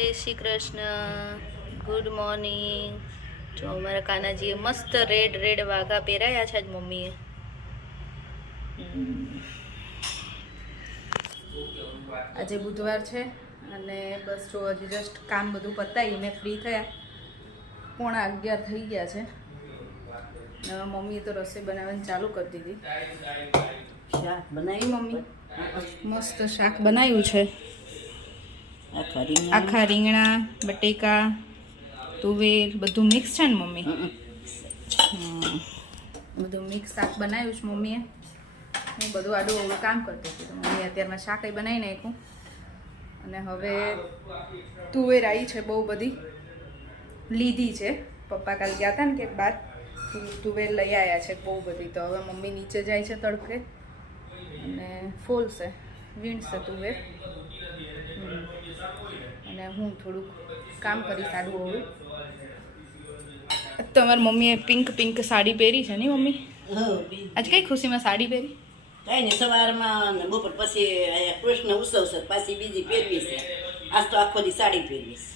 જય Shri Krishna, good morning. જો અમારા કાનાજીએ મસ્ત રેડ રેડ વાઘા પહેરાયા છે આજ મમ્મીએ. આજે બુધવાર છે અને બસ જો હજી જસ્ટ કામ બધું પતાવીને ફ્રી થયા. 11:15 થઈ ગયા છે. મમ્મીએ તો રસોઈ બનાવવાની ચાલુ કરી દીધી. શાક બનાવી મમ્મી? મસ્ત શાક બનાવ્યું છે. આખા રીંગણા, બટેકા, તુવેર બધું મિક્સ છે ને મમ્મી? બધું મિક્સ શાક બનાવ્યું છે મમ્મીએ. હું બધું આડું અવળું કામ કરતી હતી તો મમ્મી અત્યારમાં શાક બનાવી નાખ્યું. અને હવે તુવેર આવી છે, બહુ બધી લીધી છે. પપ્પા કાલે ગયા હતા ને કે બાદ તુવેર લઈ આવ્યા છે બહુ બધી. તો હવે મમ્મી નીચે જાય છે તડકે અને ફોલશે, વીણશે તુવેર. અને હું થોડુંક કામ કરીશ આડું અવળું. તમારી મમ્મીએ પિંક સાડી પહેરી છે નહીં મમ્મી? આજ કઈ ખુશીમાં સાડી પહેરી? કઈ નહીં, સવારમાં બપોર પછી કૃષ્ણ ઉત્સવ છે, પાછી બીજી પહેરવી છે. આજ તો આખો દી સાડી પહેરવી છે.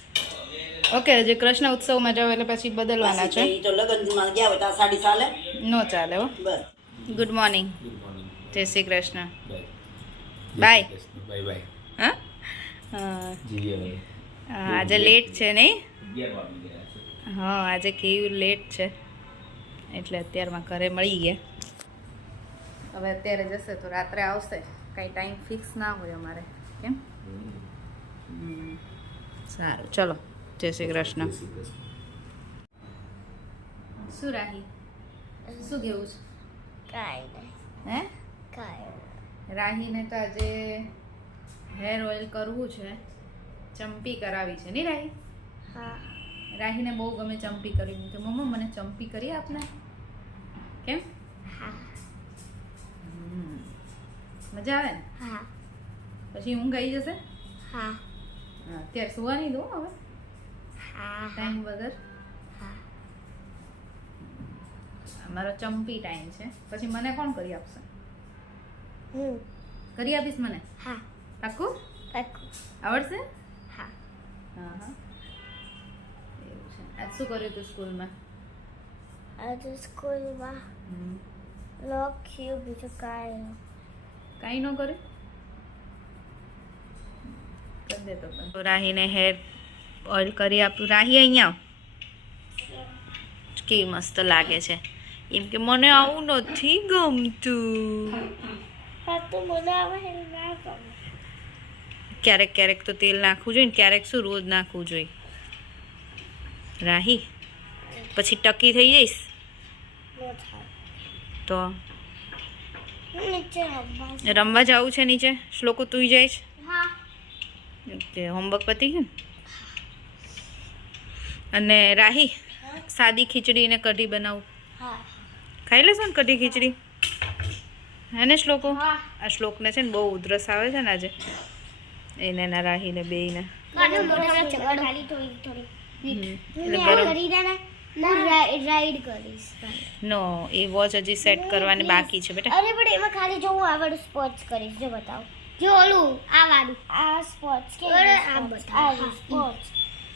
ઓકે, જે કૃષ્ણ ઉત્સવમાં જાવ એટલે પછી બદલવાના છે. તો લગ્નમાં ગયા હોય તો આ સાડી ચાલે? નો ચાલે હો. બસ. Good morning. જય શ્રી કૃષ્ણ. Bye bye. હા, આજે લેટ છે નહીં? હા, આજે કેવું લેટ છે એટલે અત્યારમાં ઘરે મળી ગયા. હવે અત્યારે જશે તો રાત્રે આવશે. કાંઈ ટાઈમ ફિક્સ ના હોય અમારે. કેમ? સારું, ચલો. જય શ્રી કૃષ્ણ. શું રાહી, શું કેવું છે? કાંઈ નહીં. હે? કાંઈ. રાહીને તો આજે હેર ઓઇલ કરવું છે. ચંપી કરાવી છે નહીં રાહી? હા. રાહીને બહુ ગમે ચંપી કરી. તો મમ્મા મને ચંપી કરી આપને. કેમ? હા. મજા આવે ને? હા. પછી ઊંઘ આવી જશે? હા. અત્યારે સુવાની દો હવે હા. ટાઈમ વગર. હા. મારો ચંપી ટાઈમ છે. પછી મને કોણ કરી આપશે? હું. કરી આપીશ મને? હા. પાક્કું? પાક્કું. આવડશે? હા. હા હા, એવું છે. આજ શું કર્યું તું સ્કૂલમાં? આજે સ્કૂલમાં લખ્યું, બીજું કાંઈ કાંઈ ન કર્યું? કરી દે તો પણ. રાહીને હેર ઓઇલ કરી આપ્યું. રાહી અહીંયા આવ. કેવી મસ્ત લાગે છે. એમ કે મને આવું નથી ગમતું. હા, તો મને આવે ના ગમે. ક્યારેક ક્યારેક તો તેલ નાખવું જોઈએ ને, ક્યારેક શું રોજ નાખવું જોઈએ. રાહી પછી ટકી થઈ જઈશ નો થાય. તો નીચે રમવા જવું છે નીચે. શ્લોકો તું જાય છે? હા. ઓકે, હોમવર્ક પતી ગયું. અને રાહી સાદી ખીચડી ને કઢી બનાવું. હા. ખાઈ લેશો ને કઢી ખીચડી? હે ને શ્લોકો? હા. આ શ્લોકને છે ને બહુ ઉધરસ આવે છે ને આજે. એને ના રાહીને બેયને ખાલી થોડી થોડી. એટલે ગરમ. રાઈડ કરીશ. નો, એ વોચ હજી સેટ કરવાની બાકી છે બેટા. અરે પણ એમાં ખાલી જો હું આ વાળું સ્પોર્ટ્સ કરીશ. જો બતાવો. જો ઓલું આ વાળું આ સ્પોર્ટ્સ કે આ બતાવો સ્પોર્ટ્સ.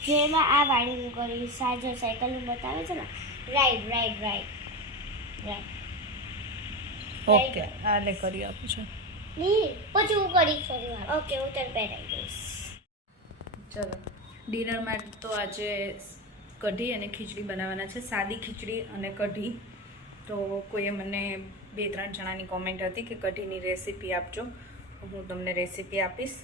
જેમાં આ વાળું હું કરીશ. આ જો સાયકલ નું બતાવે છે ને, રાઈડ. ઓકે, આલે કરી આપું છું. પછી હું કરીશ. ઓકે, હું તને પહેરાવી દઈશ. ચલો, ડિનરમાં તો આજે કઢી અને ખીચડી બનાવવાના છે. સાદી ખીચડી અને કઢી. તો કોઈએ મને 2-3 જણાની કોમેન્ટ હતી કે કઢીની રેસીપી આપજો. હું તમને રેસીપી આપીશ.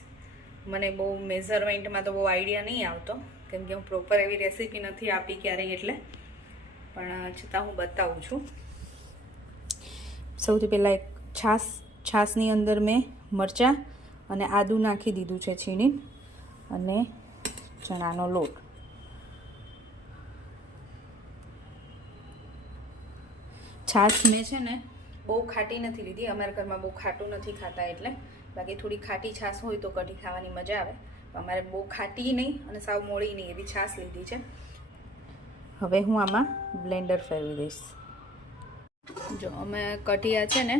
મને બહુ મેઝરમેન્ટમાં તો બહુ આઈડિયા નહીં આવતો, કેમ કે હું પ્રોપર એવી રેસીપી નથી આપી ક્યારેય, એટલે પણ છતાં હું બતાવું છું. સૌથી પહેલાં એક છાશની અંદર મેં મરચાં અને આદું નાખી દીધું છે છીણી, અને ચણાનો લોટ. છાશ મેં છે ને બહુ ખાટી નથી લીધી. અમારા ઘરમાં બહુ ખાટું નથી ખાતા, એટલે બાકી થોડી ખાટી છાશ હોય તો કઢી ખાવાની મજા આવે. અમારે બહુ ખાટી નહીં અને સાવ મોળી નહીં એવી છાશ લીધી છે. હવે હું આમાં બ્લેન્ડર ફેરવી દઈશ. જો અમે કઢી આ છે ને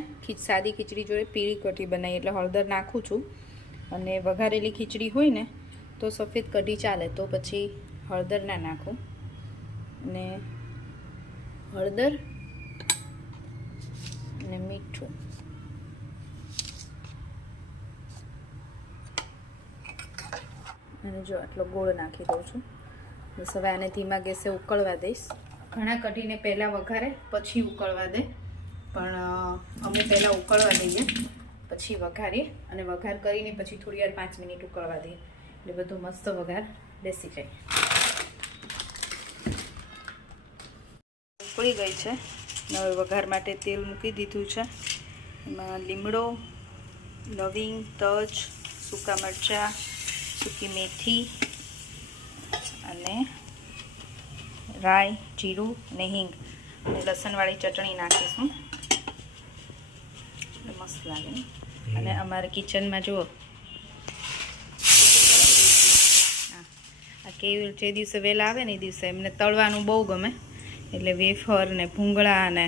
સાદી ખીચડી જોડે પીળી કઢી બનાવી, એટલે હળદર નાખું છું. અને વઘારેલી ખીચડી હોય ને તો સફેદ કઢી ચાલે, તો પછી હળદર ના નાખું. અને હળદર અને મીઠું. અને જો આટલો ગોળ નાખી દઉં છું. બસ હવે આને ધીમા ગેસે ઉકળવા દઈશ. ઘણા કઢીને પહેલાં વઘારે પછી ઉકળવા દે, પણ અમે પહેલાં ઉકળવા દઈએ પછી વઘારીએ, અને વઘાર કરીને પછી થોડી વાર 5 મિનિટ ઉકળવા દઈએ, એટલે બધું મસ્ત વઘાર બેસી જાય. ઉકળી ગઈ છે. હવે વઘાર માટે તેલ મૂકી દીધું છે. એમાં લીમડો, લવિંગ, તજ, સૂકા મરચાં, સૂકી મેથી અને રાઈ, જીરું અને હિંગ અને લસણવાળી ચટણી નાખીશું. મસ્ત લાગે ને. અને અમારે કિચનમાં જુઓ, આ કેવી જે દિવસે વહેલા આવે ને એ દિવસે એમને તળવાનું બહુ ગમે, એટલે વેફર ને ભૂંગળા ને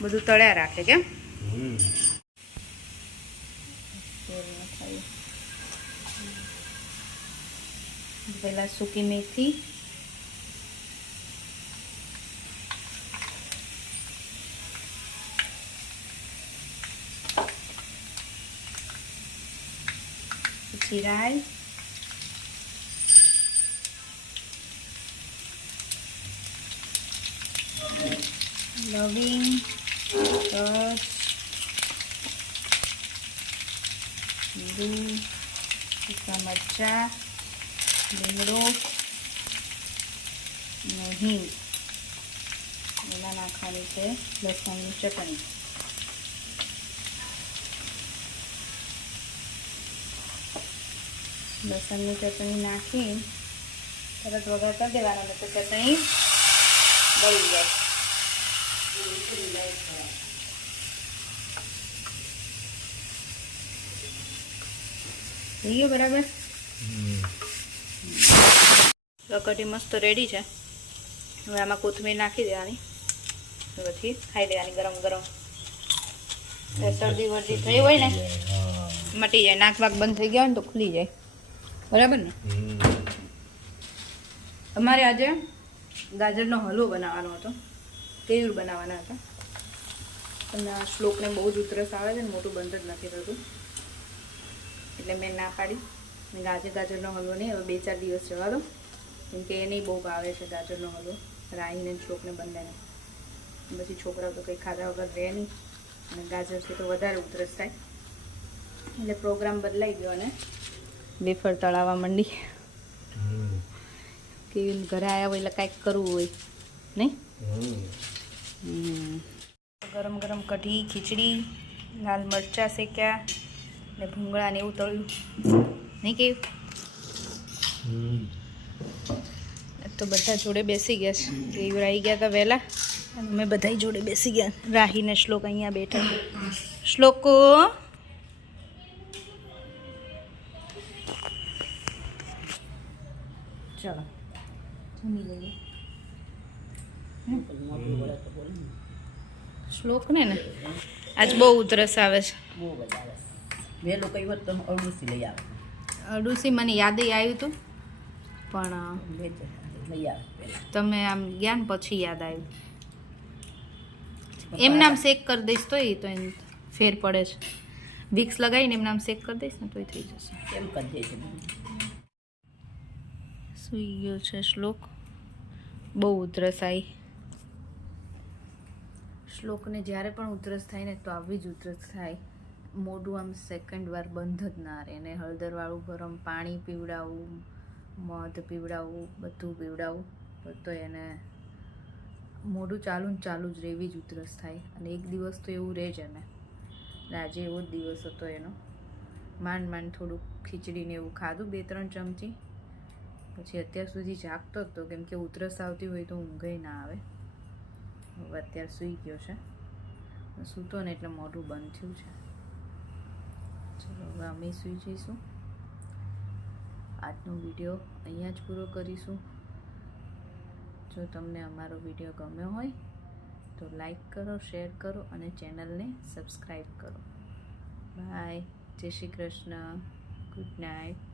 બધું તળ્યા રાખે. કેમ પહેલાં સૂકી મેથી, પછી રાઈ, લવિંગ, તજ, જીરું, સૂકા મરચાં, લીમડો અને હિંગ. એમાં નાખવાની છે લસણની ચટણી. લસણની ચટણી નાખી તરત વઘાર કરી દેવાનો, તો ચટણી બળી જાય. થઈ ગયું બરાબર. કઢી મસ્ત રેડી છે. હવે આમાં કોથમીર નાખી દેવાની, પછી ખાઈ દેવાની ગરમ ગરમ. શરદી વર્દી થઈ હોય ને મટી જાય, નાક વાક બંધ થઈ ગયા હોય ને તો ખુલી જાય. બરાબર ને. અમારે આજે ગાજરનો હલવો બનાવવાનો હતો, કેવી બનાવવાના હતા, પણ શ્લોકને બહુ જ ઉધરસ આવે છે ને, મોટું બંધ જ નથી થતું, એટલે મેં ના પાડી. ગાજરનો હલવો નહીં, હવે 2-4 દિવસ જવા દો, કેમ કે એ નહીં બહુ ભાવે છે ગાજરનો હલવો રાહીને શ્લોકને બંનેને. પછી છોકરાઓ તો કંઈ ખાધા વગર રહે નહીં, અને ગાજરથી તો વધારે ઉધરસ થાય, એટલે પ્રોગ્રામ બદલાઈ ગયો અને વેફર તળાવવા માંડી. કે ઘરે આવ્યા હોય એટલે કાંઈક કરવું હોય નહીં. ગરમ ગરમ કઢી, ખીચડી, લાલ મરચાં શેક્યા ને ભૂંગળા ને એવું તળ્યું નહીં. કેવું તો બધા જોડે બેસી ગયા છે. કેવું આવી ગયા હતા વહેલા, અને અમે બધા જોડે બેસી ગયા. રાહીને શ્લોક અહીંયા બેઠા. શ્લોકો ચલો જમી લઈએ. શ્લોક ને આજ બહુ ઉધરસ આવે છે. વહેલું કઈ હોત તો અડુસી લઈ આવે. અડુસી મને યાદ આવ્યું હતું, પણ લઈ આવે તમે આમ ગયા ને પછી યાદ આવ્યું. એમને આમ શેક કરી દઈશ તો એ તો એને ફેર પડે છે. વિક્સ લગાવીને એમને આમ શેક કરી દઈશ ને તોય થઈ જશે. કેમ કરી દે છે. સૂઈ ગયો છે શ્લોક. બહુ ઉધરસ આવી. શ્લોકને જ્યારે પણ ઉધરસ થાય ને તો આવી જ ઉધરસ થાય. મોઢું આમ સેકન્ડ વાર બંધ જ ના રહે. એને હળદરવાળું ગરમ પાણી પીવડાવવું, મધ પીવડાવવું, બધું પીવડાવવું, તો એને મોઢું ચાલુ ને ચાલુ જ રહે, એવી જ ઉધરસ થાય. અને એક દિવસ તો એવું રહે જ એને. આજે એવો જ દિવસ હતો એનો. માંડ માંડ થોડુંક ખીચડીને એવું ખાધું, 2-3 ચમચી. પછી અત્યાર સુધી જાગતો હતો, કેમ કે ઉધરસ આવતી હોય તો ઊંઘે ના આવે. હવે અત્યારે સૂઈ ગયો છે. સૂતો ને એટલે મોઢું બંધ થયું છે. ચલો હવે અમે સૂઈ જઈશું. આજનો વિડીયો અહીંયા જ પૂરો કરીશું. જો તમને અમારો વિડીયો ગમ્યો હોય તો લાઈક કરો, શેર કરો અને ચેનલને સબસ્ક્રાઈબ કરો. બાય. જય શ્રી કૃષ્ણ. Good night.